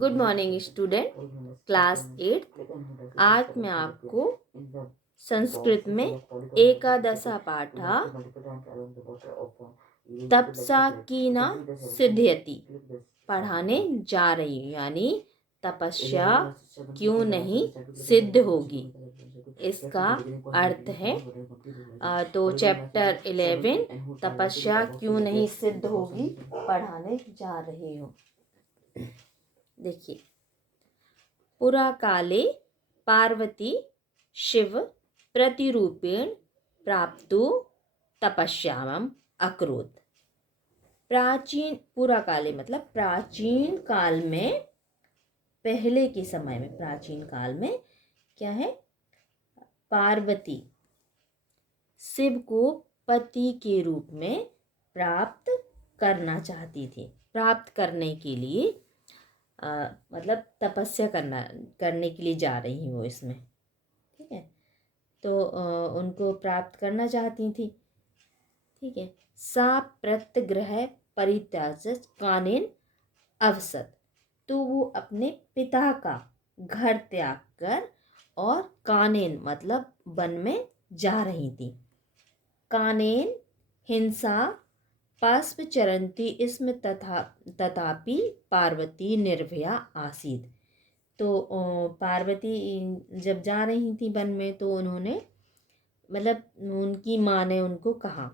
Good morning student, class 8। आज मैं आपको संस्कृत में एकादशा पाठा तपसा की ना सिद्ध्यति पढ़ाने जा रही हूँ। यानी तपस्या क्यों नहीं सिद्ध होगी, इसका अर्थ है। तो चैप्टर 11 तपस्या क्यों नहीं सिद्ध होगी पढ़ाने जा रही हूँ। देखिए, पुरा काले पार्वती शिव प्रतिरूपेण प्राप्तु तपस्याम अकरोत्। प्राचीन, पुरा काले मतलब प्राचीन काल में, पहले के समय में, प्राचीन काल में क्या है, पार्वती शिव को पति के रूप में प्राप्त करना चाहती थी। प्राप्त करने के लिए मतलब तपस्या करने के लिए जा रही हूँ इसमें, ठीक है। तो उनको प्राप्त करना चाहती थी, ठीक है। सा प्रत्यग्रह परित्याज कानेन अवसत, तो वो अपने पिता का घर त्याग कर और कानेन मतलब वन में जा रही थी। कानेन हिंसा पास्व चरंती इसमें तथापि पार्वती निर्भया आसीत। तो पार्वती जब जा रही थी वन में, तो उन्होंने मतलब उनकी माँ ने उनको कहा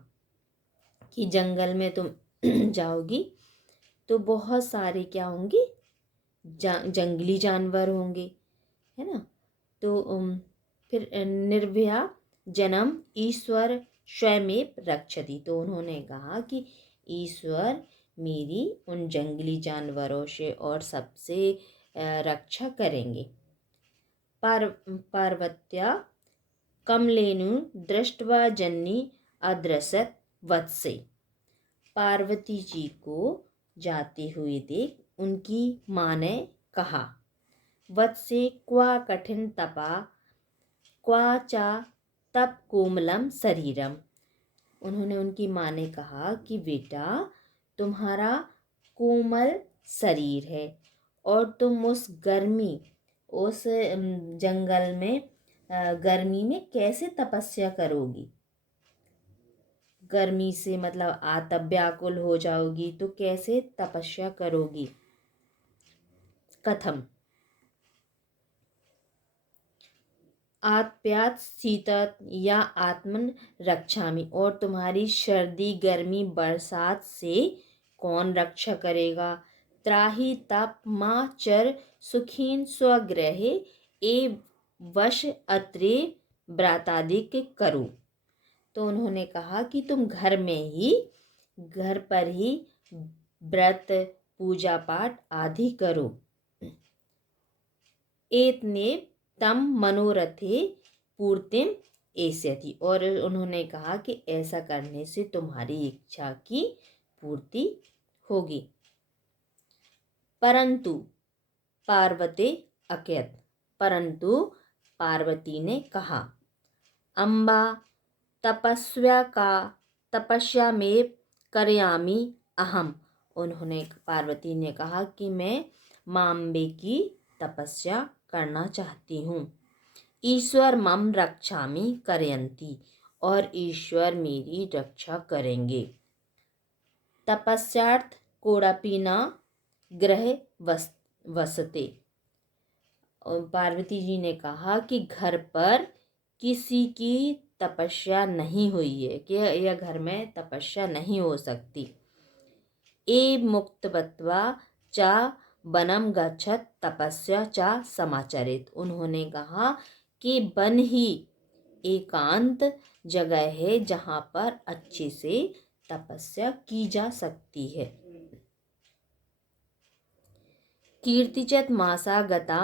कि जंगल में तुम जाओगी तो बहुत सारे क्या होंगे, जंगली जानवर होंगे, है ना। तो फिर निर्भया जन्म ईश्वर स्वयमेव रक्षति, तो उन्होंने कहा कि ईश्वर मेरी उन जंगली जानवरों से और सबसे रक्षा करेंगे। पार्वत्या कमलेनु दृष्ट्वा जन्नी अदृशत वत्से, पार्वती जी को जाते हुए देख उनकी माँ ने कहा, वत्से क्वा कठिन तपा क्वा चा तप कोमलम शरीरम। उन्होंने उनकी माँ ने कहा कि बेटा, तुम्हारा कोमल शरीर है और तुम उस जंगल में गर्मी में कैसे तपस्या करोगी। गर्मी से मतलब आतप व्याकुल हो जाओगी, तो कैसे तपस्या करोगी। कथम आत्प्यात शीतत या आत्मन रक्षामि, और तुम्हारी सर्दी गर्मी बरसात से कौन रक्षा करेगा। त्राहि तप माँ चर सुखीन स्वगृहे ए वश अत्रे व्रतादिक करो। तो उन्होंने कहा कि तुम घर पर ही व्रत पूजा पाठ आदि करो। एतने तम मनोरथे पूर्तिम एष्यति, और उन्होंने कहा कि ऐसा करने से तुम्हारी इच्छा की पूर्ति होगी। परंतु पार्वती अकयत, परंतु पार्वती ने कहा, अम्बा तपस्या में करयामी अहम। उन्होंने, पार्वती ने कहा कि मैं माँ अम्बे की तपस्या करना चाहती हूँ। ईश्वर मम रक्षामि करयंती, और ईश्वर मेरी रक्षा करेंगे। तपस्यार्थ कोड़ापीना ग्रह वसते, पार्वती जी ने कहा कि घर पर किसी की तपस्या नहीं हुई है, कि यह घर में तपस्या नहीं हो सकती। ए मुक्तवत्वा चा वनम गच्छत तपस्या चा समाचरित, उन्होंने कहा कि वन ही एकांत जगह है जहाँ पर अच्छे से तपस्या की जा सकती है। कीर्तिचत मासा गता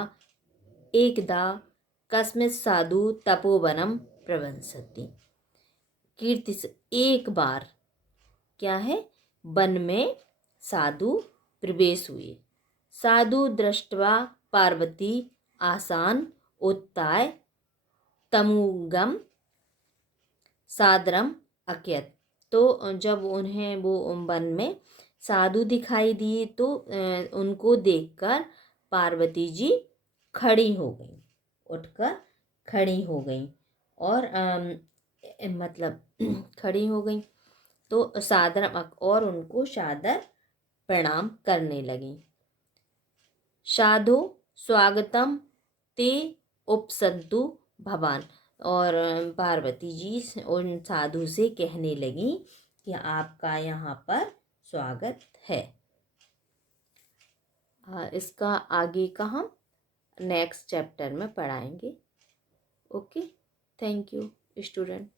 एकदा कस्मित साधु तपोवनम प्रवंसति, कीर्ति से एक बार क्या है, वन में साधु प्रवेश हुए। साधु दृष्टवा पार्वती आसान उत्ताय तमुगम सादरम अकयत, तो जब उन्हें वो वन में साधु दिखाई दिए तो उनको देखकर पार्वती जी खड़ी हो गई, उठकर खड़ी हो गई और मतलब खड़ी हो गई तो सादर और उनको सादर प्रणाम करने लगी। साधु स्वागतम ते उपसन्तु भवान। और पार्वती जी उन साधु से कहने लगी कि आपका यहाँ पर स्वागत है। इसका आगे का हम नेक्स्ट चैप्टर में पढ़ाएंगे। Okay, thank you student.